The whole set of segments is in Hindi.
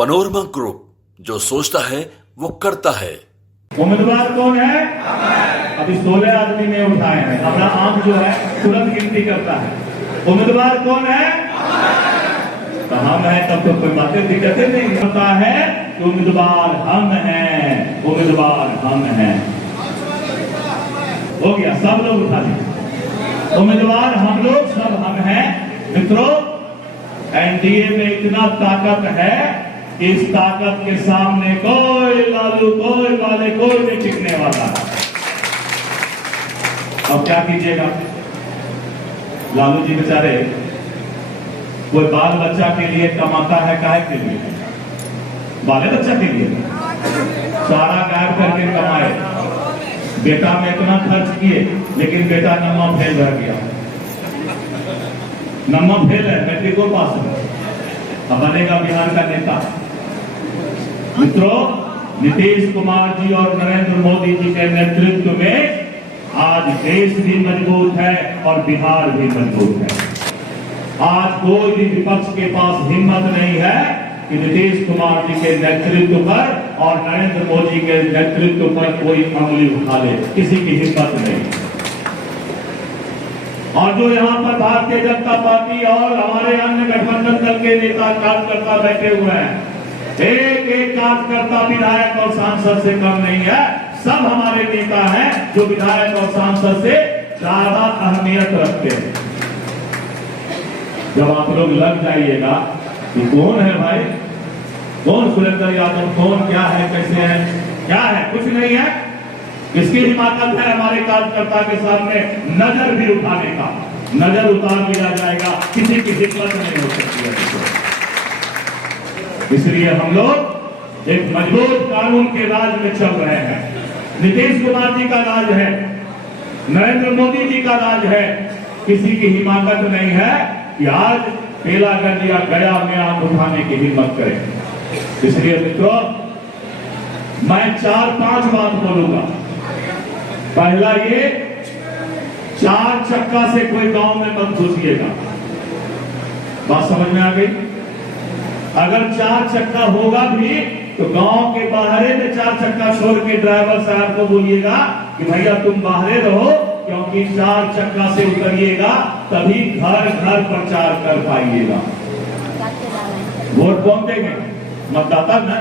पनोरमा ग्रुप, जो सोचता है वो करता है। उम्मीदवार कौन है? अभी 16 आदमी ने उठाए हैं। अपना आम जो है तुरंत गिनती करता है। उम्मीदवार कौन है? तो हम है, तब तो कोई बातें दिक्कतें नहीं होता है कि उम्मीदवार हम हैं, उम्मीदवार हम हैं। हो गया, सब लोग उठा दिए। उम्मीदवार हम लोग, सब हम हैं। मित्रों, एनडीए में इतना ताकत है, इस ताकत के सामने कोई लालू, कोई वाले, कोई नहीं टिकने वाला। अब क्या कीजिएगा? लालू जी बेचारे कोई बाल बच्चा के लिए कमाता है, काहे के लिए? बाले बच्चा के लिए सारा गायब करके कमाए। बेटा में इतना खर्च किए, लेकिन बेटा नम्मा फेल रह गया। नम्मा फेल है, मैट्रिक को पास है, अब बनेगा बिहार का नेता। मित्रों, नीतीश कुमार जी और नरेंद्र मोदी जी के नेतृत्व में आज देश भी मजबूत है और बिहार भी मजबूत है। आज कोई भी विपक्ष के पास हिम्मत नहीं है कि नीतीश कुमार जी के नेतृत्व पर और नरेंद्र मोदी के नेतृत्व पर कोई अंगुली उठा ले, किसी की हिम्मत नहीं। और जो यहाँ पर भारतीय जनता पार्टी और हमारे अन्य गठबंधन दल के नेता कार्यकर्ता बैठे हुए हैं, एक एक कार्यकर्ता विधायक और सांसद से कम नहीं है। सब हमारे नेता हैं जो विधायक और सांसद से ज्यादा अहमियत रखते हैं। जब आप लोग लग जाइएगा कि कौन है भाई, कौन सुरेंद्र यादव, कौन, क्या है, कैसे है, क्या है, कुछ नहीं है, इसकी हिमाकत है हमारे कार्यकर्ता के सामने नजर भी उठाने का। नजर उतार दिया जाएगा, किसी की हिम्मत नहीं हो सकती है। इसलिए हम लोग एक मजबूत कानून के राज में चल रहे हैं। नीतीश कुमार जी का राज है, नरेंद्र मोदी जी का राज है। किसी की हिमाकत नहीं है कि आज बेलागंज या गया में आप उठाने की हिम्मत करें। इसलिए मित्रों, मैं 4-5 बात बोलूंगा। पहला ये, 4 चक्का से कोई गांव में मत घुसिएगा। बात समझ में आ गई? अगर 4 चक्का होगा भी तो गांव के बाहरे में 4 चक्का छोड़ के ड्राइवर साहब को बोलिएगा कि भैया तुम बाहरे रहो, क्योंकि 4 चक्का से उतरिएगा तभी घर घर प्रचार कर पाइएगा। वोट कौन देंगे? मतदाता ना।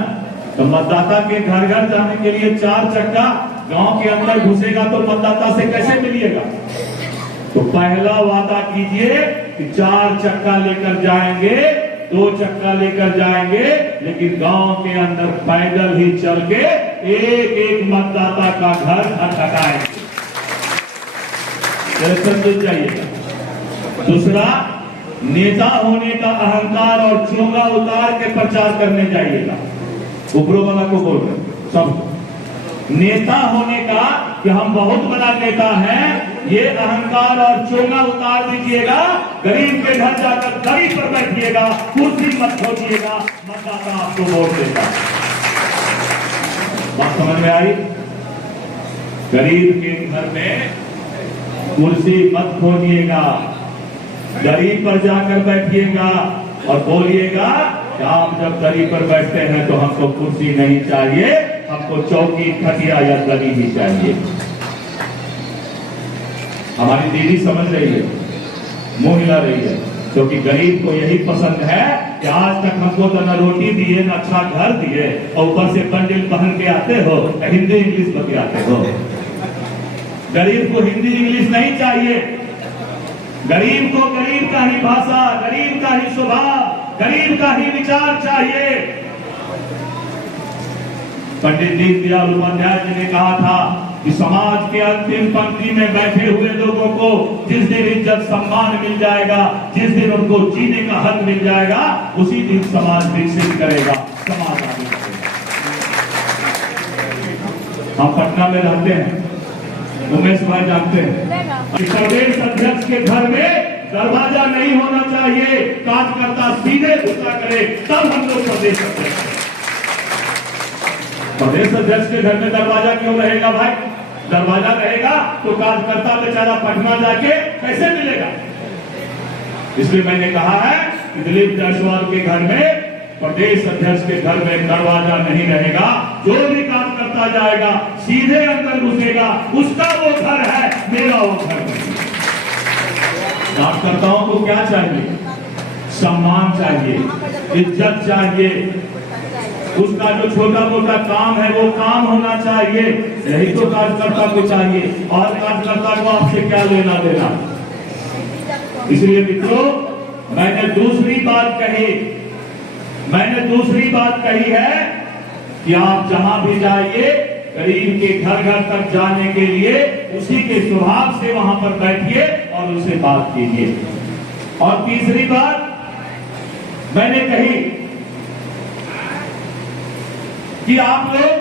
तो मतदाता के घर घर जाने के लिए 4 चक्का गांव के अंदर घुसेगा तो मतदाता से कैसे मिलिएगा? तो पहला वादा कीजिए कि 4 चक्का लेकर जाएंगे, 2 चक्का लेकर जाएंगे, लेकिन गांव के अंदर पैदल ही चल के एक एक मतदाता का घर खटखटाएंगे। समझ जाइएगा। दूसरा, नेता होने का अहंकार और चोंगा उतार के प्रचार करने जाइएगा। ऊपरों वाला को बोल रहे सब, नेता होने का कि हम बहुत बड़ा नेता हैं, ये अहंकार और चोंगा उतार दीजिएगा। गरीब के घर जाकर गरीब पर बैठिएगा, कुर्सी मत खोजिएगा, मतदाता आपको वोट देगा। बात समझ में आई? गरीब के घर में कुर्सी मत खोजिएगा, गरीब पर जाकर बैठिएगा और बोलिएगा कि आप जब गरीब पर बैठते हैं तो हमको कुर्सी नहीं चाहिए, हमको चौकी, खटिया या गदी ही चाहिए। हमारी दीदी समझ रही है, मुंह हिला रही है, क्योंकि गरीब को यही पसंद है कि आज तक हमको तो न रोटी दिए, न अच्छा घर दिए, और ऊपर से बंडल पहन के आते हो, हिंदी इंग्लिश बतियाते हो। गरीब को हिंदी इंग्लिश नहीं चाहिए। गरीब को गरीब का ही भाषा, गरीब का ही स्वभाव, गरीब का ही विचार चाहिए। पंडित दीनदयाल उपाध्याय जी ने कहा था कि समाज के अंतिम पंक्ति में बैठे हुए लोगों को जिस दिन इज्जत सम्मान मिल जाएगा, जिस दिन उनको जीने का हक मिल जाएगा, उसी दिन समाज विकसित करेगा, समाज आगे बढ़ेगा। हम पटना में रहते हैं, उमेश भाई जानते हैं, प्रदेश अध्यक्ष के घर में दरवाजा नहीं होना चाहिए, कार्यकर्ता सीधे घुसा करे, तब हम लोग प्रदेश अध्यक्ष। प्रदेश अध्यक्ष के घर में दरवाजा क्यों रहेगा भाई? दरवाजा रहेगा तो कार्यकर्ता बेचारा पटना जाके कैसे मिलेगा? इसलिए मैंने कहा है कि दिलीप जायसवाल के घर में प्रदेश अध्यक्ष के घर में दरवाजा नहीं रहेगा। जो भी काम करता जाएगा सीधे अंदर घुसेगा, उसका वो घर है, मेरा वो घर नहीं। कार्यकर्ताओं को क्या चाहिए? सम्मान चाहिए, इज्जत चाहिए, उसका जो छोटा मोटा काम है वो काम होना चाहिए। यही तो कार्यकर्ता को चाहिए। और कार्यकर्ता को आपसे क्या लेना देना? इसलिए मित्रों, मैंने दूसरी बात कही है कि आप जहां भी जाइए, गरीब के घर घर तक जाने के लिए उसी के स्वभाव से वहां पर बैठिए और उससे बात कीजिए। और तीसरी बात मैंने कही कि आप लोग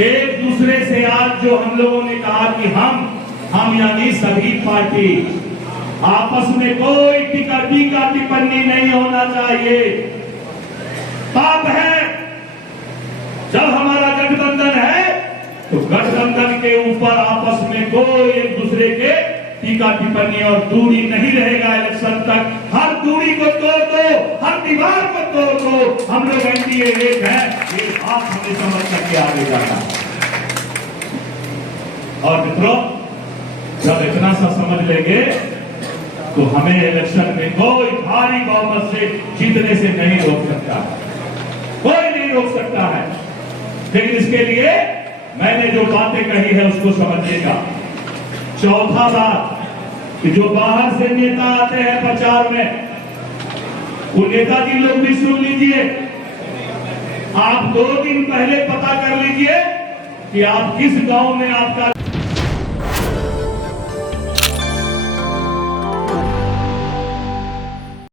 एक दूसरे से, आज जो हम लोगों ने कहा कि हम यानी सभी पार्टी, आपस में कोई टीका टिप्पणी नहीं होना चाहिए। पाप है। जब हमारा गठबंधन है तो गठबंधन के ऊपर आपस में कोई एक दूसरे के टीका टिप्पणी और दूरी नहीं रहेगा। इलेक्शन तक हर दूरी को तोड़ दो, हर दीवार को तोड़ दो। हम लोग एनडीए एक है, ये बात हमें समझ करके आगे जाना। और मित्रों, जब इतना सा समझ लेंगे तो हमें इलेक्शन में कोई भारी बहुमत से जीतने से नहीं रोक सकता, कोई नहीं रोक सकता है। लेकिन इसके लिए मैंने जो बातें कही है उसको समझिएगा। चौथा बात कि जो बाहर से नेता आते हैं प्रचार में, वो नेताजी लोग भी सुन लीजिए। आप 2 दिन पहले पता कर लीजिए कि आप किस गांव में आपका